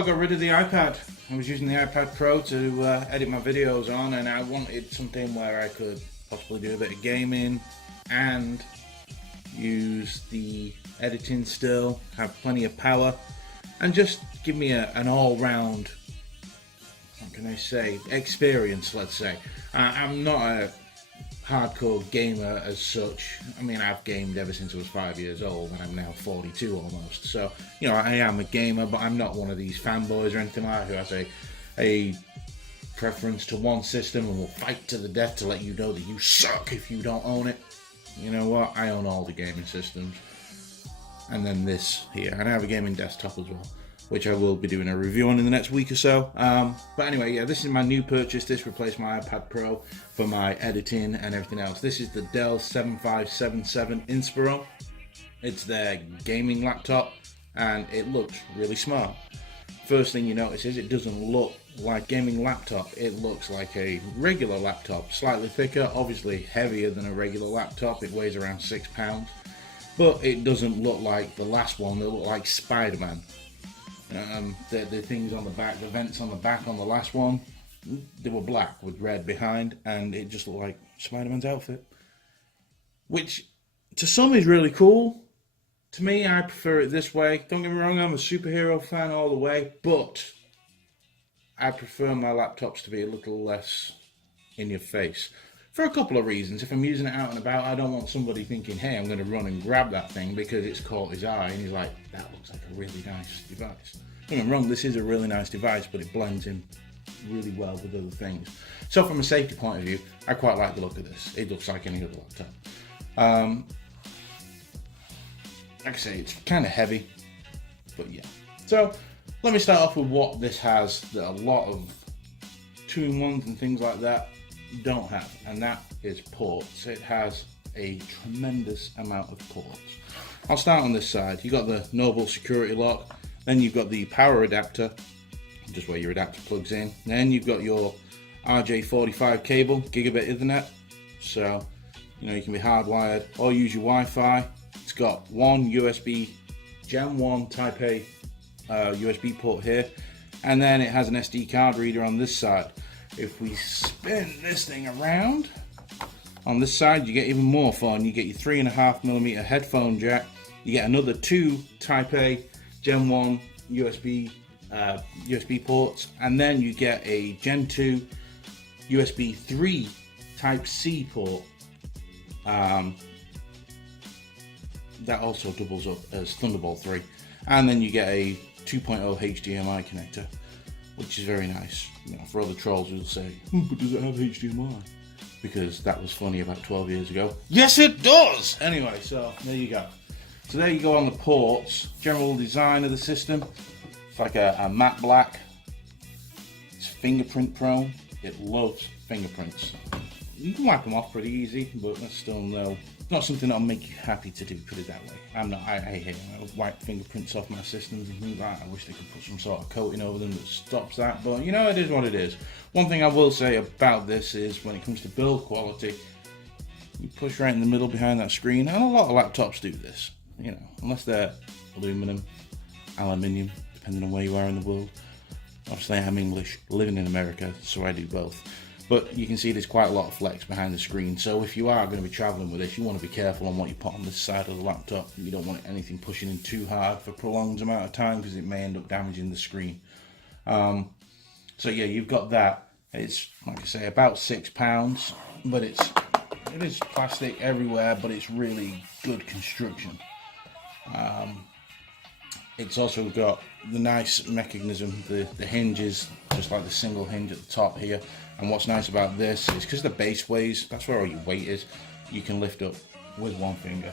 I got rid of the iPad. I was using the iPad Pro to edit my videos on, and I wanted something where I could possibly do a bit of gaming and use the editing still, have plenty of power, and just give me an all-round, what can I say, experience, let's say. I'm not a hardcore gamer as such. I mean, I've gamed ever since I was 5 years old, and I'm now 42 almost. So, you know, I am a gamer, but I'm not one of these fanboys or anything like that who has a preference to one system and will fight to the death to let you know that you suck if you don't own it. You know what? I own all the gaming systems. And then this here. And I have a gaming desktop as well, which I will be doing a review on in the next week or so. But anyway, yeah, this is my new purchase. This replaced my iPad Pro for my editing and everything else. This is the Dell 7577 Inspiron. It's their gaming laptop, and it looks really smart. First thing you notice is it doesn't look like a gaming laptop. It looks like a regular laptop, slightly thicker, obviously heavier than a regular laptop. It weighs around 6 pounds, but it doesn't look like the last one that looked like Spider-Man. The things on the back, the vents on the back on the last one, they were black with red behind, and it just looked like Spider-Man's outfit, which to some is really cool. To me, I prefer it this way. Don't get me wrong, I'm a superhero fan all the way, but I prefer my laptops to be a little less in your face for a couple of reasons. If I'm using it out and about, I don't want somebody thinking, hey, I'm going to run and grab that thing because it's caught his eye, and he's like, that looks like a really nice device. Don't get me wrong, this is a really nice device, but it blends in really well with other things. So from a safety point of view, I quite like the look of this. It looks like any other laptop. Like I say, it's kind of heavy, but yeah. So let me start off with what this has that a lot of 2-in-1s and things like that don't have, and that is ports. It has a tremendous amount of ports. I'll start on this side. You've got the normal security lock, then you've got the power adapter, just where your adapter plugs in. Then you've got your RJ45 cable, gigabit Ethernet, so you know you can be hardwired or use your Wi-Fi. It's got one USB Gen 1 Type A USB port here, and then it has an SD card reader on this side. If we spin this thing around, on this side you get even more fun. You get your 3.5mm headphone jack, you get another 2 Type A Gen 1 USB ports, and then you get a Gen 2 USB 3 Type C port. That also doubles up as Thunderbolt 3, and then you get a 2.0 HDMI connector, which is very nice. You know, for other trolls who'll say, oh, but does it have HDMI? Because that was funny about 12 years ago. Yes, it does! Anyway, so there you go. So there you go on the ports. General design of the system. It's like a matte black. It's fingerprint prone. It loves fingerprints. You can wipe them off pretty easy, but that's still not something that'll make you happy to do, put it that way. I hate it. I wipe fingerprints off my systems and things like that. I wish they could put some sort of coating over them that stops that, but you know, it is what it is. One thing I will say about this is when it comes to build quality, you push right in the middle behind that screen, and a lot of laptops do this, you know, unless they're aluminum, aluminium, depending on where you are in the world. Obviously I'm English, living in America, so I do both. But you can see there's quite a lot of flex behind the screen, so if you are going to be traveling with this, you want to be careful on what you put on this side of the laptop. You don't want anything pushing in too hard for a prolonged amount of time, because it may end up damaging the screen. So yeah, you've got that. It's, like I say, about 6 pounds, but it is plastic everywhere, but it's really good construction. It's also got the nice mechanism, the hinges, just like the single hinge at the top here. And what's nice about this is because the base weighs, that's where all your weight is, you can lift up with one finger.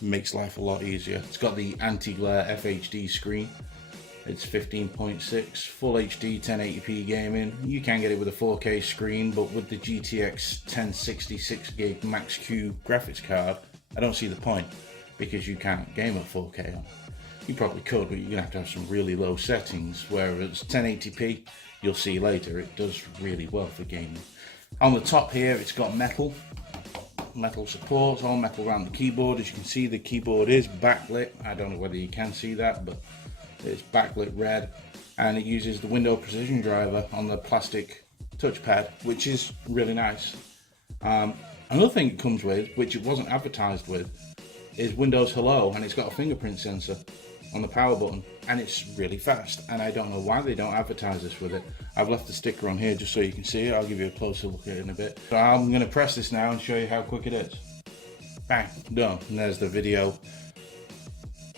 Makes life a lot easier. It's got the anti-glare FHD screen. It's 15.6, full HD 1080p gaming. You can get it with a 4K screen, but with the GTX 1060 6GB Max Q graphics card, I don't see the point, because you can't game at 4K on. You probably could, but you're going to have some really low settings, whereas 1080p, you'll see later, it does really well for gaming. On the top here, it's got metal support, all metal around the keyboard. As you can see, the keyboard is backlit. I don't know whether you can see that, but It's backlit red, and it uses the window precision driver on the plastic touchpad, which is really nice. Another thing it comes with, which it wasn't advertised with, is Windows Hello, and it's got a fingerprint sensor on the power button, and it's really fast, and I don't know why they don't advertise this with it. I've left the sticker on here just so you can see it. I'll give you a closer look at it in a bit. So I'm going to press this now and show you how quick it is. Bang, done. And there's the video,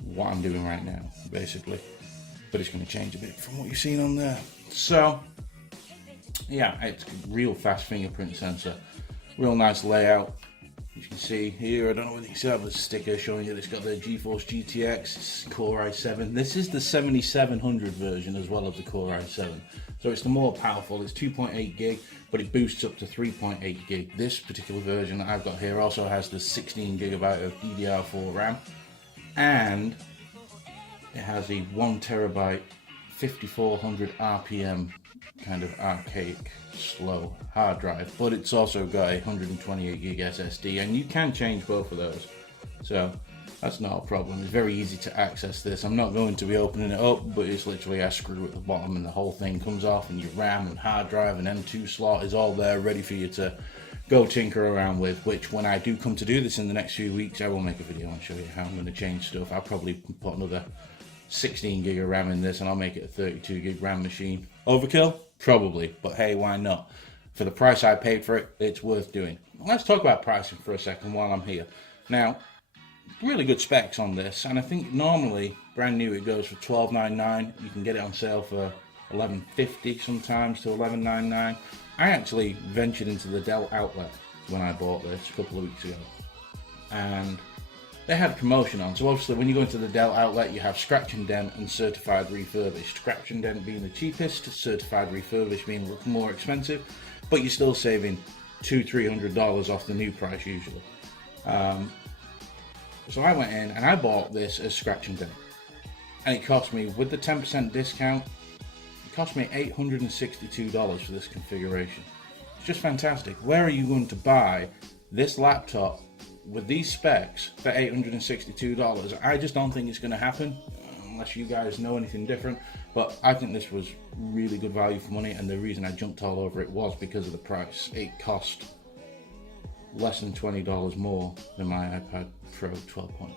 what I'm doing right now, basically. But it's going to change a bit from what you've seen on there. So, yeah, it's a real fast fingerprint sensor. Real nice layout. You can see here, I don't know whether you can see that, but the sticker showing you that it's got the GeForce GTX Core i7. This is the 7700 version as well as the Core i7. So it's the more powerful, it's 2.8 gig, but it boosts up to 3.8 gig. This particular version that I've got here also has the 16 gigabyte of DDR4 RAM, and it has a 1 terabyte 5400 RPM kind of archaic slow hard drive, but it's also got a 128 gig SSD, and you can change both of those, so that's not a problem. It's very easy to access this. I'm not going to be opening it up, but it's literally a screw at the bottom and the whole thing comes off, and your RAM and hard drive and M2 slot is all there ready for you to go tinker around with, which when I do come to do this in the next few weeks, I will make a video and show you how I'm going to change stuff. I'll probably put another 16 gig of RAM in this, and I'll make it a 32 gig RAM machine. Overkill? Probably, but hey, why not? For the price I paid for it, it's worth doing. Let's talk about pricing for a second while I'm here. Now, really good specs on this, and I think normally, brand new, it goes for $12.99. You can get it on sale for $11.50 sometimes to $11.99. I actually ventured into the Dell outlet when I bought this a couple of weeks ago, and they had a promotion on. So obviously when you go into the Dell outlet, you have scratch and dent and certified refurbished. Scratch and dent being the cheapest, certified refurbished being a little more expensive, but you're still saving $200-300 off the new price usually. So I went in and I bought this as scratch and dent, and it cost me, with the 10% discount, it cost me $862 for this configuration. It's just fantastic. Where are you going to buy this laptop with these specs for $862? I just don't think it's going to happen unless you guys know anything different, but I think this was really good value for money, and the reason I jumped all over it was because of the price. It cost less than $20 more than my iPad Pro 12.9,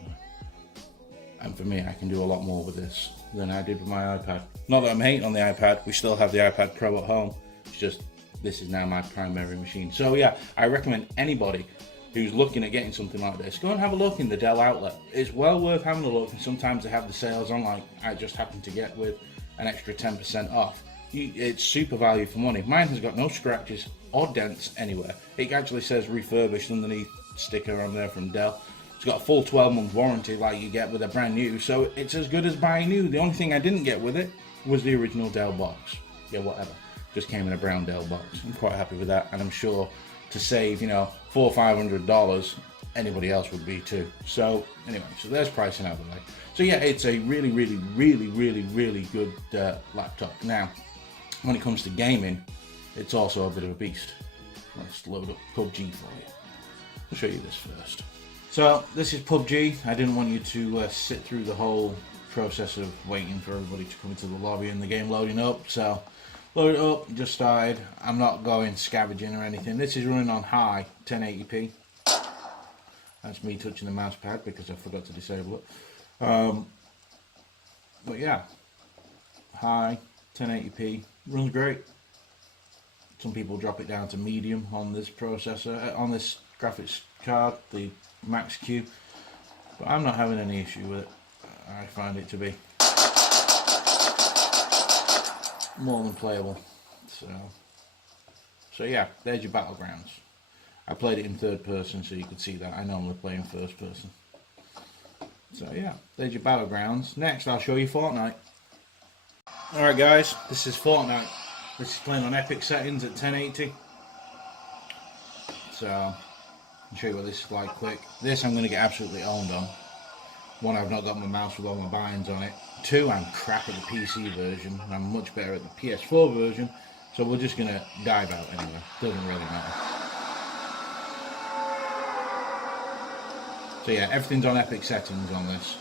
and for me, I can do a lot more with this than I did with my iPad. Not that I'm hating on the iPad, we still have the iPad Pro at home, it's just this is now my primary machine. So yeah, I recommend anybody who's looking at getting something like this, go and have a look in the Dell outlet. It's well worth having a look, and sometimes they have the sales on, like I just happened to get with an extra 10% off. It's super value for money. Mine has got no scratches or dents anywhere. It actually says refurbished underneath sticker on there from Dell. It's got a full 12-month warranty like you get with a brand new, so it's as good as buying new. The only thing I didn't get with it was the original Dell box. Yeah, whatever. Just came in a brown Dell box. I'm quite happy with that, and I'm sure to save, you know, $400 or $500, anybody else would be too. So anyway, so there's pricing out of the way. So yeah, it's a really good laptop. Now, when it comes to gaming, it's also a bit of a beast. Let's load up PUBG for you. I'll show you this first. So this is PUBG. I didn't want you to sit through the whole process of waiting for everybody to come into the lobby and the game loading up. So load it up, just started. I'm not going scavenging or anything. This is running on high 1080p. That's me touching the mouse pad because I forgot to disable it. But yeah, high 1080p, runs great. Some people drop it down to medium on this processor, on this graphics card, the Max-Q, but I'm not having any issue with it. I find it to be more than playable. So yeah, there's your battlegrounds. I played it in third person so you could see that. I normally play in first person. So yeah, there's your battlegrounds. Next I'll show you Fortnite. Alright guys, this is Fortnite. This is playing on epic settings at 1080. So I'll show you what this is like quick. This I'm going to get absolutely owned on. One, I've not got my mouse with all my buttons on it. Two, I'm crap at the PC version, and I'm much better at the PS4 version. So we're just going to dive out anyway. Doesn't really matter. So yeah, everything's on epic settings on this.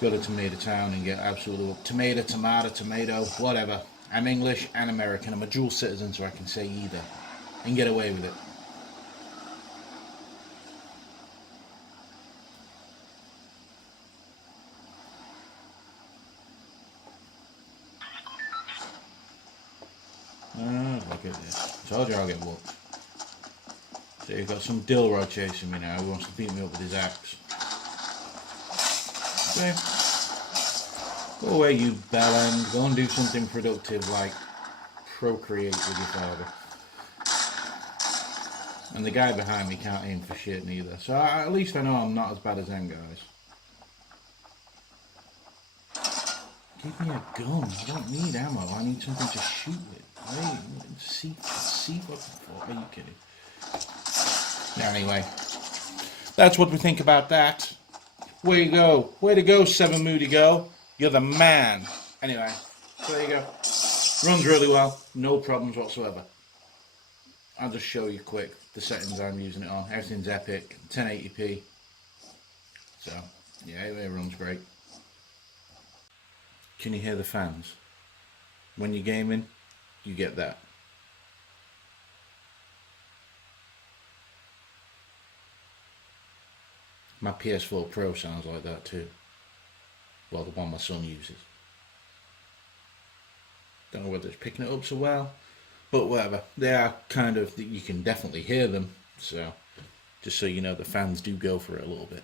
go to Tomato Town and get absolutely tomato, whatever. I'm English and American. I'm a dual citizen, so I can say either and get away with it. Look at this. Told you I'll get whooped. So you've got some Dilrod chasing me now who wants to beat me up with his axe. Okay. Go away, you bellend. Go and do something productive like procreate with your father. And the guy behind me can't aim for shit neither. So at least I know I'm not as bad as them guys. Give me a gun. I don't need ammo. I need something to shoot with. Hey, see what for? Are you kidding? Anyway, that's what we think about that. Way to go. Way to go, 7 Moody Go. You're the man. Anyway, so there you go. Runs really well. No problems whatsoever. I'll just show you quick the settings I'm using it on. Everything's epic. 1080p. So, yeah, it runs great. Can you hear the fans? When you're gaming, you get that. My PS4 Pro sounds like that too. Well, the one my son uses. Don't know whether it's picking it up so well, but whatever. They are kind of, you can definitely hear them. So, just so you know, the fans do go for it a little bit.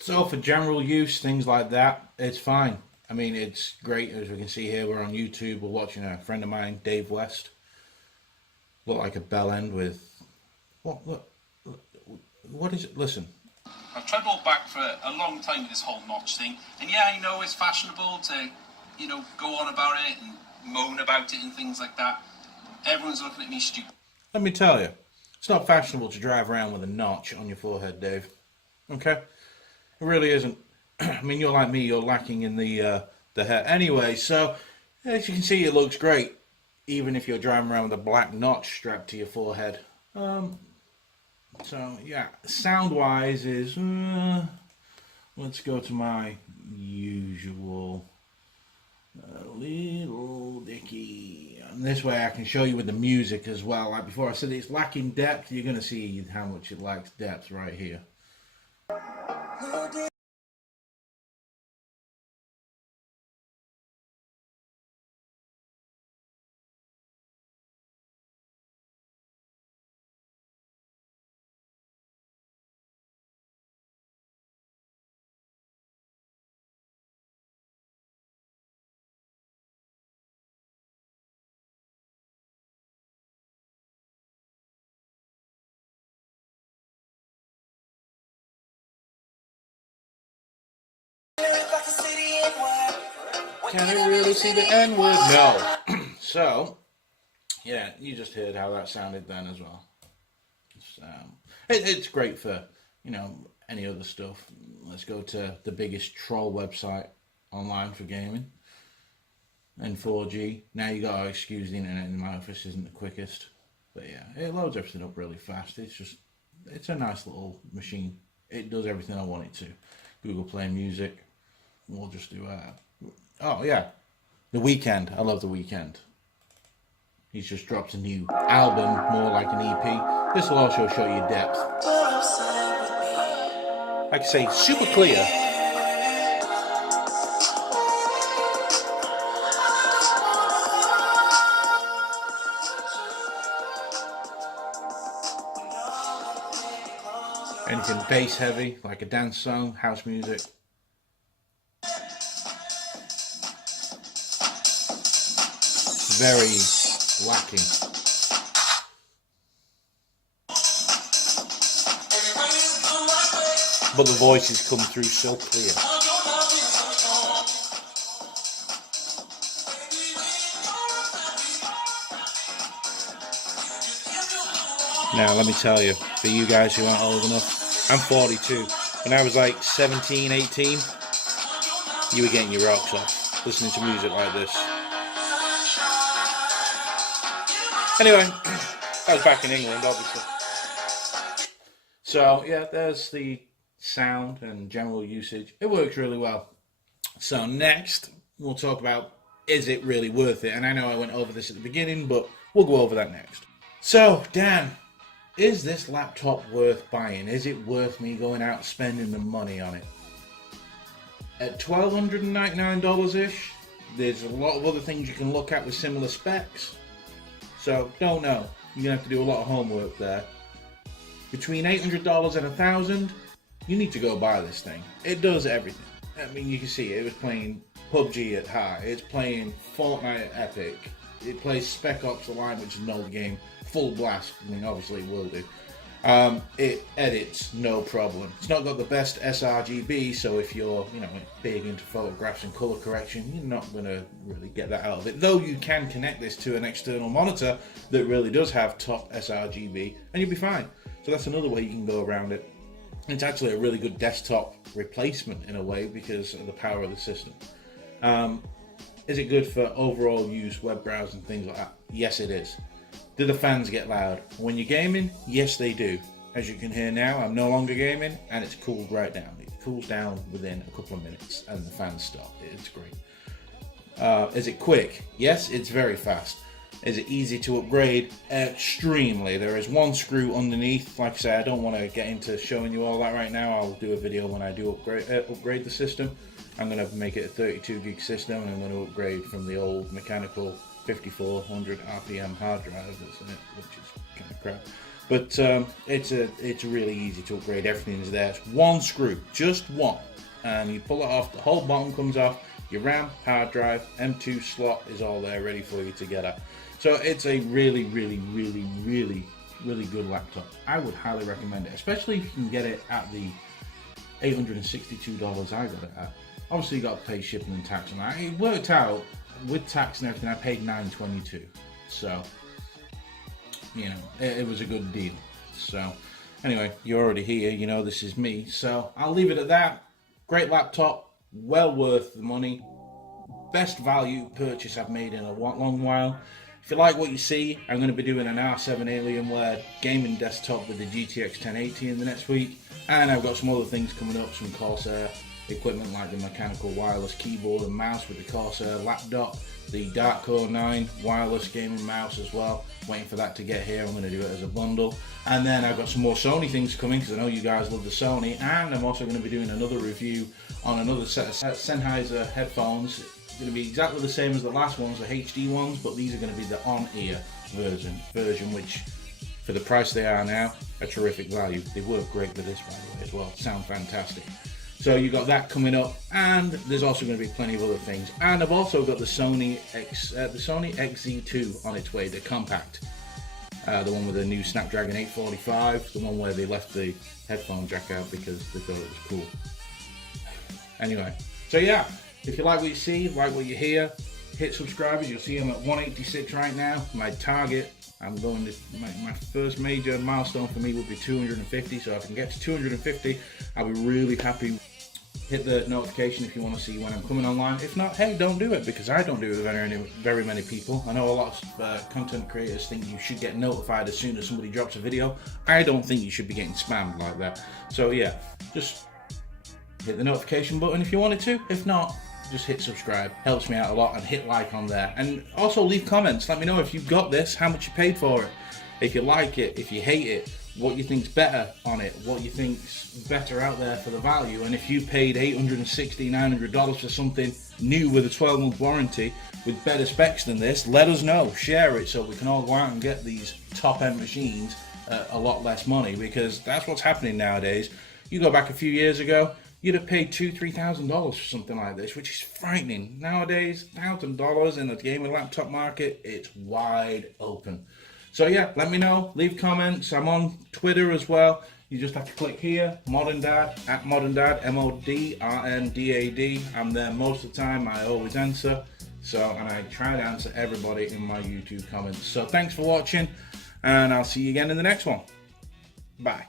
So for general use, things like that, it's fine. I mean, it's great. As we can see here, we're on YouTube. We're watching a friend of mine, Dave West. Look like a bell end with... What is it? Listen. I've treadled back for a long time with this whole notch thing. And yeah, I know it's fashionable to, you know, go on about it and moan about it and things like that. Everyone's looking at me stupid. Let me tell you, it's not fashionable to drive around with a notch on your forehead, Dave. Okay? It really isn't. I mean, you're like me, you're lacking in the hair. Anyway, so, as you can see, it looks great. Even if you're driving around with a black notch strapped to your forehead. So, yeah, sound-wise is... let's go to my usual little dicky. And this way I can show you with the music as well. Like before I said, it's lacking depth. You're going to see how much it lacks depth right here. Can I really see the N-word? No. So, yeah, you just heard how that sounded then as well. It's great for, you know, any other stuff. Let's go to the biggest troll website online for gaming. And 4G. Now you got to excuse the internet in my office isn't the quickest. But yeah, it loads everything up really fast. It's a nice little machine. It does everything I want it to. Google Play Music. We'll just do oh yeah, The Weeknd. I love The Weeknd. He's just dropped a new album, more like an EP. This will also show you depth. Like I say, super clear. Anything bass heavy, like a dance song, house music. Very lacking. But the voices come through so clear. Now let me tell you, for you guys who aren't old enough, I'm 42. When I was like 17, 18, you were getting your rocks off listening to music like this. Anyway, that was back in England, obviously. So, yeah, there's the sound and general usage. It works really well. So next, we'll talk about, is it really worth it? And I know I went over this at the beginning, but we'll go over that next. So, Dan, is this laptop worth buying? Is it worth me going out and spending the money on it? At $1,299-ish, there's a lot of other things you can look at with similar specs. So, don't know. You're going to have to do a lot of homework there. Between $800 and $1,000, you need to go buy this thing. It does everything. I mean, you can see it was playing PUBG at high. It's playing Fortnite at Epic. It plays Spec Ops: The Line, which is an old game, full blast. I mean, obviously it will do. It edits no problem. It's not got the best sRGB, so if you're, big into photographs and color correction, you're not going to really get that out of it. Though you can connect this to an external monitor that really does have top sRGB, and you'll be fine. So that's another way you can go around it. It's actually a really good desktop replacement in a way because of the power of the system. Is it good for overall use, web browsing, things like that? Yes, it is. Do the fans get loud? When you're gaming, yes, they do. As you can hear now, I'm no longer gaming, and it's cooled right down. It cools down within a couple of minutes, and the fans stop. It's great. Is it quick? Yes, it's very fast. Is it easy to upgrade? Extremely. There is one screw underneath. Like I say, I don't want to get into showing you all that right now. I'll do a video when I do upgrade the system. I'm going to make it a 32 gig system, and I'm going to upgrade from the old mechanical 5400 RPM hard drive that's in it, which is kind of crap. But it's really easy to upgrade. Everything is there. It's one screw, just one, and you pull it off. The whole bottom comes off. Your RAM, hard drive, M2 slot is all there ready for you to get at. So it's a really, really, really, really, really good laptop. I would highly recommend it, especially if you can get it at the $862 I got it at. Obviously, you got to pay shipping and tax on that. It worked out with tax and everything. I paid $922, so it was a good deal. So anyway, you're already here. This is me. So I'll leave it at that. Great laptop, well worth the money. Best value purchase I've made in a long while. If you like what you see, I'm going to be doing an R7 Alienware gaming desktop with the GTX 1080 in the next week, and I've got some other things coming up, some Corsair equipment like the mechanical wireless keyboard and mouse with the Corsair laptop, the Darkcore 9 wireless gaming mouse as well. Waiting for that to get here. I'm going to do it as a bundle. And then I've got some more Sony things coming because I know you guys love the Sony, and I'm also going to be doing another review on another set of Sennheiser headphones. It's going to be exactly the same as the last ones, the HD ones, but these are going to be the on-ear version, which for the price they are now, a terrific value. They work great with this, by the way, as well. Sound fantastic. So you got that coming up, and there's also going to be plenty of other things. And I've also got the Sony XZ2 on its way, the compact, the one with the new Snapdragon 845, the one where they left the headphone jack out because they thought it was cool. Anyway, so yeah, if you like what you see, like what you hear, hit subscribers. You'll see I'm at 186 right now. My target, I'm going to my first major milestone for me would be 250. So if I can get to 250, I'll be really happy. Hit the notification if you want to see when I'm coming online. If not, hey, don't do it, because I don't do it with very many people. I know a lot of content creators think you should get notified as soon as somebody drops a video. I don't think you should be getting spammed like that. So yeah, just hit the notification button if you wanted to. If not, just hit subscribe. Helps me out a lot, and hit like on there. And also leave comments. Let me know if you've got this, how much you paid for it, if you like it, if you hate it, what you think's better on it, what you think's better out there for the value. And if you paid $860, $900 for something new with a 12-month warranty with better specs than this, let us know. Share it so we can all go out and get these top-end machines at a lot less money, because that's what's happening nowadays. You go back a few years ago, you'd have paid $2,000, $3,000 for something like this, which is frightening. Nowadays, $1,000 in the gaming laptop market, it's wide open. So yeah, let me know, leave comments. I'm on Twitter as well. You just have to click here, Modern Dad, at Modern Dad, MODRNDAD. I'm there most of the time, I always answer. And I try to answer everybody in my YouTube comments. So thanks for watching, and I'll see you again in the next one. Bye.